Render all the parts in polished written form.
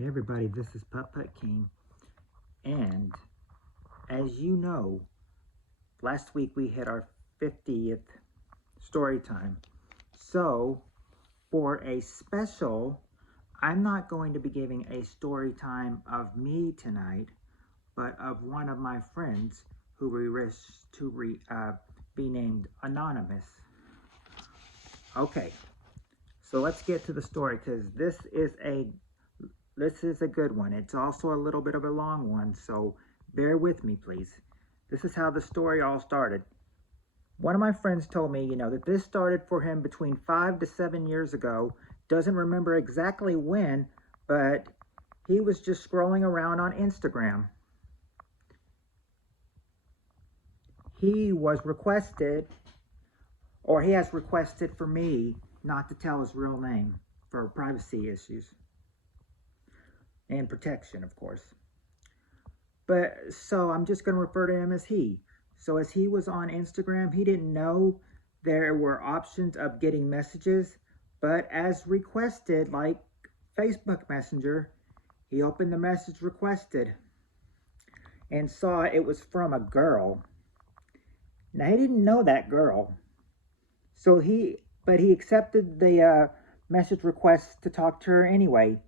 Hey everybody, this is Putt Putt King, and as you know, last week we hit our 50th story time. So, for a special, I'm not going to be giving a story time of me tonight, but of one of my friends who we wish to be named Anonymous. Okay, so let's get to the story because this is a good one. It's also a little bit of a long one, so bear with me, please. This is how the story all started. One of my friends told me, that this started for him between 5 to 7 years ago. Doesn't remember exactly when, but he was just scrolling around on Instagram. He was requested, or he has requested for me not to tell his real name for privacy issues and protection, of course. But so I'm just going to refer to him as he. So as he was on Instagram, he didn't know there were options of getting messages, but as requested, like Facebook Messenger, he opened the message requested and saw it was from a girl. Now he didn't know that girl, but he accepted the message request to talk to her anyway.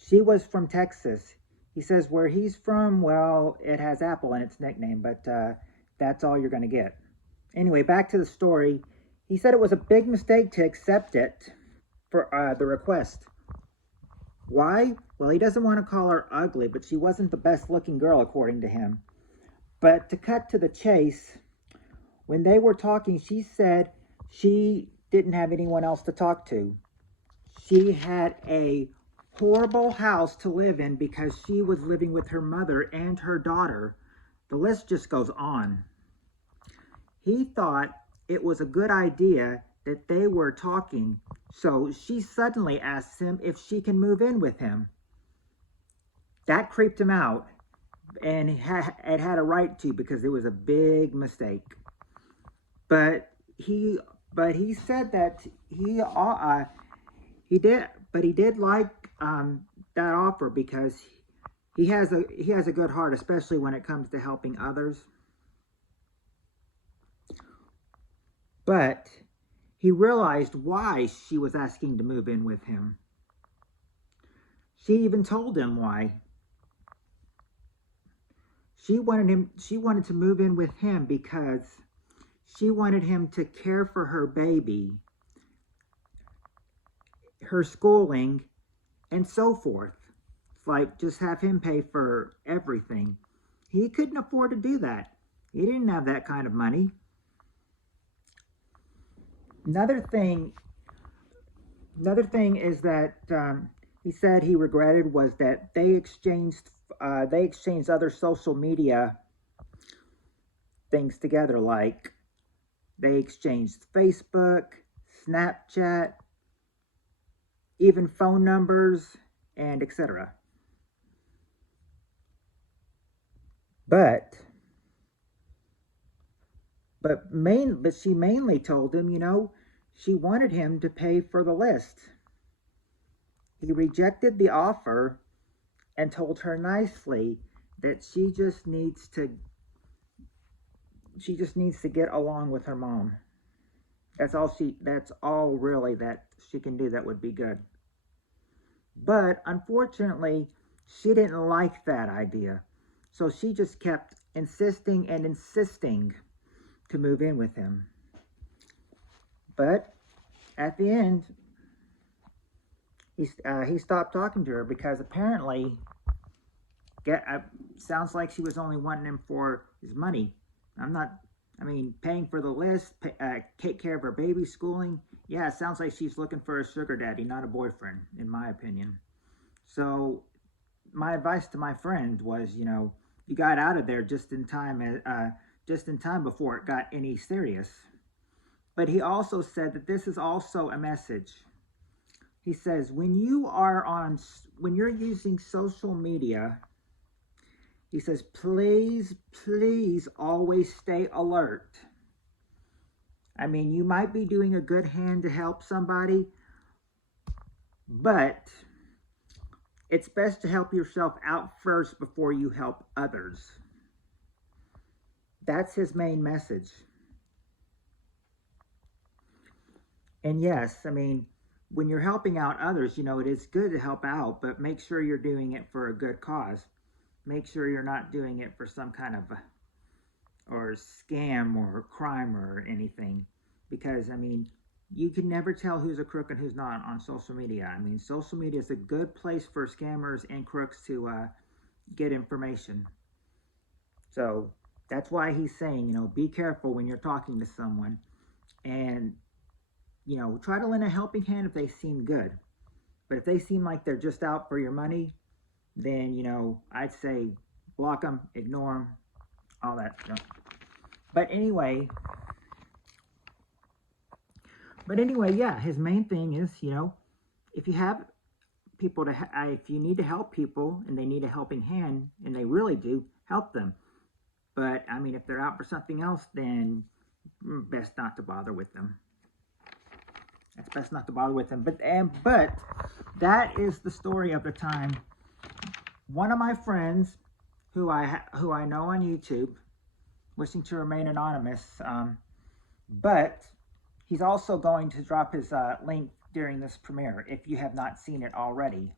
She was from Texas. He says where he's from, well, it has Apple in its nickname, but that's all you're going to get. Anyway, back to the story. He said it was a big mistake to accept it for the request. Why? Well, he doesn't want to call her ugly, but she wasn't the best looking girl, according to him. But to cut to the chase, when they were talking, she said she didn't have anyone else to talk to. She had a horrible house to live in because she was living with her mother and her daughter. The list just goes on. He thought it was a good idea that they were talking, so she suddenly asks him if she can move in with him. That creeped him out, and it had a right to because it was a big mistake. But he said that he did like that offer because he has a good heart, especially when it comes to helping others. But he realized why she was asking to move in with him. She even told him why. She wanted to move in with him because she wanted him to care for her baby, her schooling, and so forth. It's like just have him pay for everything. He couldn't afford to do that. He didn't have that kind of money. Another thing is that he said he regretted was that they exchanged other social media things together, like they exchanged Facebook, Snapchat, even phone numbers, and etc. But she mainly told him, she wanted him to pay for the list. He rejected the offer and told her nicely that she just needs to get along with her mom. That's all really that she can do that would be good. But unfortunately, she didn't like that idea. So she just kept insisting and insisting to move in with him. But at the end, he stopped talking to her because apparently, sounds like she was only wanting him for his money. Paying for the list, take care of her baby schooling. Yeah, it sounds like she's looking for a sugar daddy, not a boyfriend, in my opinion. So, my advice to my friend was, you got out of there just in time before it got any serious. But he also said that this is also a message. He says when you're using social media, he says, please always stay alert. You might be doing a good hand to help somebody, but It's best to help yourself out first before you help others. That's his main message. And yes, I mean, when you're helping out others, it is good to help out, but make sure you're doing it for a good cause. Make sure you're not doing it for some kind of or scam or crime or anything, because I mean, you can never tell who's a crook and who's not on social media. I mean, social media is a good place for scammers and crooks to get information. So that's why he's saying, be careful when you're talking to someone, and try to lend a helping hand if they seem good. But if they seem like they're just out for your money, then I'd say block them, ignore them, all that stuff. But anyway, yeah, his main thing is, if you have people if you need to help people and they need a helping hand and they really do, help them. But I mean, if they're out for something else, then best not to bother with them. It's best not to bother with them. But that is the story of the time. One of my friends, who I know on YouTube, wishing to remain anonymous, but he's also going to drop his link during this premiere if you have not seen it already.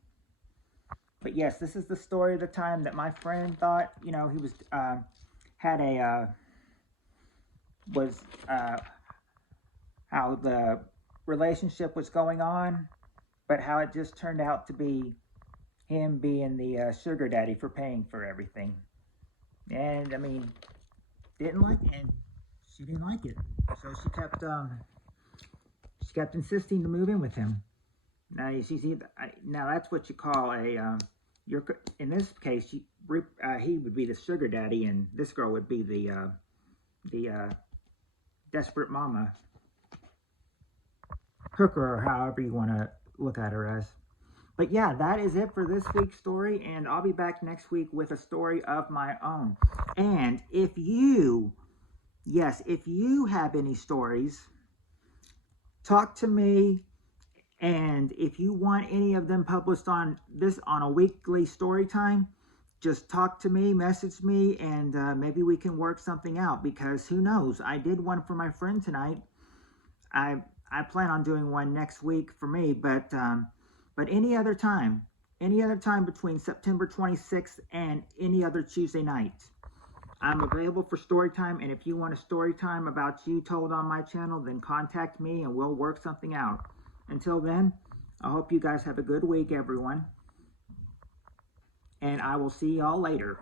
But yes, this is the story of the time that my friend thought, he was had a was how the relationship was going on, but how it just turned out to be him being the sugar daddy for paying for everything. And I mean, didn't like it, and she didn't like it, so she kept insisting to move in with him. Now you see, now that's what you call a in this case, he would be the sugar daddy, and this girl would be the desperate mama, hooker, or however you want to look at her as. But yeah, that is it for this week's story, and I'll be back next week with a story of my own. And if you have any stories, talk to me. And if you want any of them published on a weekly story time, just talk to me, message me, and maybe we can work something out, because who knows? I did one for my friend tonight. I plan on doing one next week for me, but any other time between September 26th and any other Tuesday night, I'm available for story time. And if you want a story time about you told on my channel, then contact me and we'll work something out. Until then, I hope you guys have a good week, everyone. And I will see y'all later.